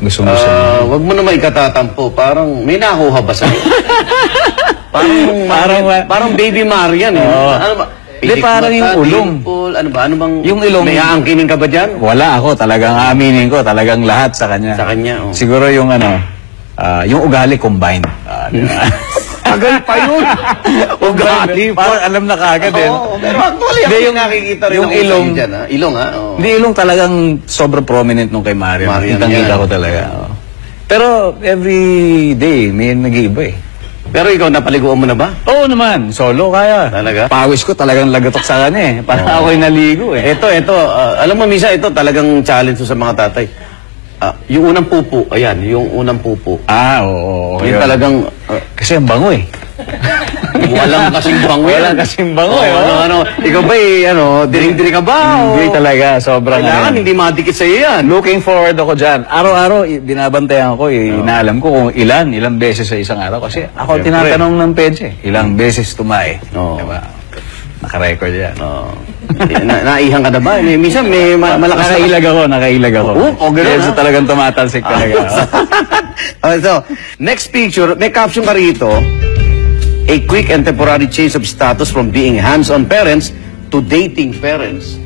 Gusto niya. Wag mo naman ikatatampo. Parang may nakuha ba sa'yo? parang baby Marian. Ano ba? Hindi, parang yung ulong. Ano ba? Ano bang... Yung ilong. May aangkinin ka ba dyan? Wala ako. Talagang aminin ko. Talagang lahat sa kanya. Sa kanya, oh. Siguro yung yung ugali combined. Tagal pa yun. Ugali. Parang alam na kagad eh. Pero actually, yung nakikita rin yung ilong dyan, ha? Ilong, ha? Hindi, ilong talagang sobrang prominent nung kay Marian. Kitang-kita ko talaga. Pero every day, may nag-iiba eh. Pero ikaw, napaliguan mo na ba? Oo naman. Solo kaya. Talaga? Pawis ko talagang lagatok sa kanya eh. Parang ako'y naligo eh. Ito. Alam mo, Misa, ito talagang challenge sa mga tatay. Yung unang pupo, ayan, yung unang pupo. Oo. Yung talagang... kasi ang bango eh. Walang kasing bango yan. Walang kasing bango eh. Ikaw ba diring-diri ka ba? Hindi talaga, sobrang... Kailangan, hindi madikit sa'yo yan. Looking forward ako dyan. Araw-araw, binabantayan ko eh. Inaalam ko kung ilang beses sa isang araw. Kasi ako tinatanong ng pedje, ilang beses tumae. Diba? Naka-record yan. Naihan ka na ba? Minsan may malakas Nakailag ako. Gano'n so talagang tumatalsik talaga. So, next picture, may caption ka rito. A quick and temporary change of status from being hands-on parents to dating parents.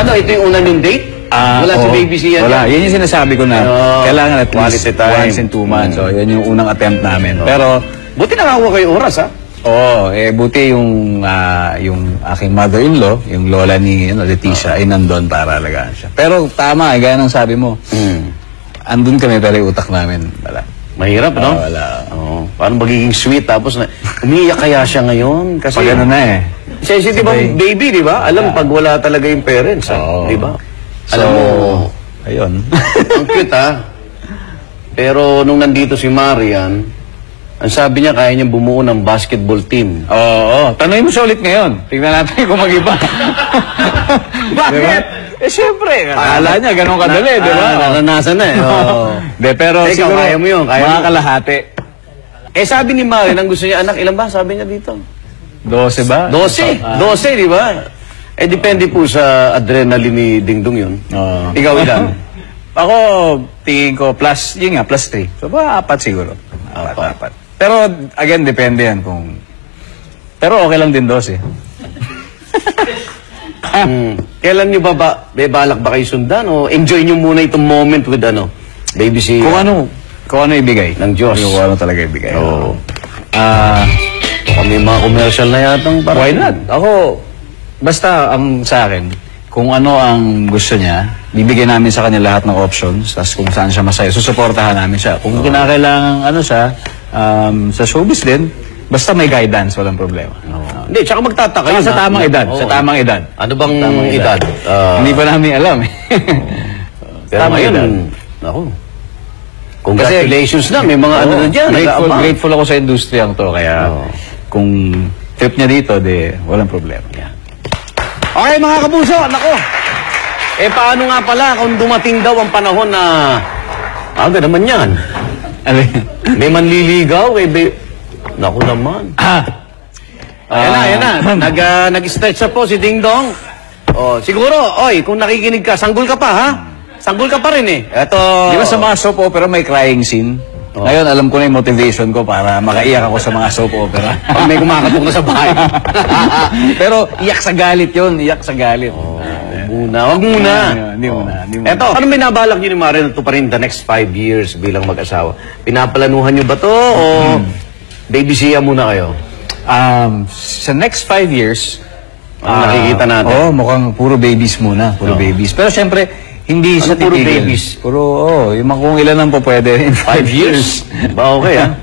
Ano, ito yung unang yung date? Wala si Baby Sia? Wala. Yan yung sinasabi ko na kailangan at least time. once in 2 months. So, yan yung unang attempt namin. Pero, buti nakakuha kayo oras, ha? buti yung aking mother-in-law, yung lola ni Leticia, ay nandun para alagaan siya. Pero tama, gaya ng sabi mo, andun kami pero yung utak namin, wala. Mahirap, no? Wala. Parang magiging sweet, tapos umiiyak kaya siya ngayon. Kasi pag ano na eh. Sensitive ang baby, di ba? Alam, pag wala talaga yung parents, di ba? Alam mo, ayun. ang cute, ha? Pero nung nandito si Marian, ang sabi niya, kaya niyang bumuo ng basketball team. Tanungin mo siya ulit ngayon. Tingnan natin kung mag-iba. Bakit? Siyempre, akala niya ganun kadali, di ba? Naranasan na eh. Pero ikaw, siguro, kaya mo yun. Mga kalahati. Sabi ni Marian, ang gusto niya, anak, ilan ba? Sabi niya dito. 12 ba? 12, di ba? Depende po sa adrenaline ni Dingdong yun. Ikaw ilan? Ako, tingin ko, yun nga, plus 3. So, 4 siguro. 4. Pero, again, depende yan kung... Pero okay lang din 12. Kailan nyo ba may balak ba kayo sundan? O enjoy nyo muna itong moment with Baby Sia? Kung ano ibigay. Ng Diyos. Kung ano talaga ibigay. May mga commercial na yatang parang... Why not? Ako, basta ang sa akin, kung ano ang gusto niya, bibigyan namin sa kanya lahat ng options, tapos kung saan siya masaya, susuportahan namin siya. Kung kinakailangan siya, sa showbiz din, basta may guidance, walang problema. Hindi, tsaka magtataka yun. Sa tamang edad. Sa tamang edad. Ano bang edad? Hindi pa namin alam eh. Pero ngayon, ako. Congratulations na, may mga ano na dyan. Grateful ako sa industriyang to, kaya kung trip niya dito, walang problema. Okay mga kapuso, nako. Paano nga pala kung dumating daw ang panahon na aga naman yan. May manliligaw, naku naman. Ayan na. Nag-stretch na po si Ding Dong. Siguro, kung nakikinig ka, sanggol ka pa, ha? Sanggol ka pa rin eh. Ito... Di ba sa mga soap opera may crying scene? Ngayon, alam ko na yung motivation ko para makaiyak ako sa mga soap opera. Pag may kumakatok na sa bahay. Pero iyak sa galit yun. Iyak sa galit. Wag muna. Hindi muna. Eto, ano may nabalak nyo ni Marian ito pa rin the next 5 years bilang mag-asawa? Pinaplanuhan nyo ba to o Baby Sia muna kayo? Sa next 5 years, nakikita natin. mukhang puro babies muna. Puro babies. Pero siyempre, hindi sa puro titigil. babies? Yung kung ilan lang po pwede in 5 years. Ba okay, ha?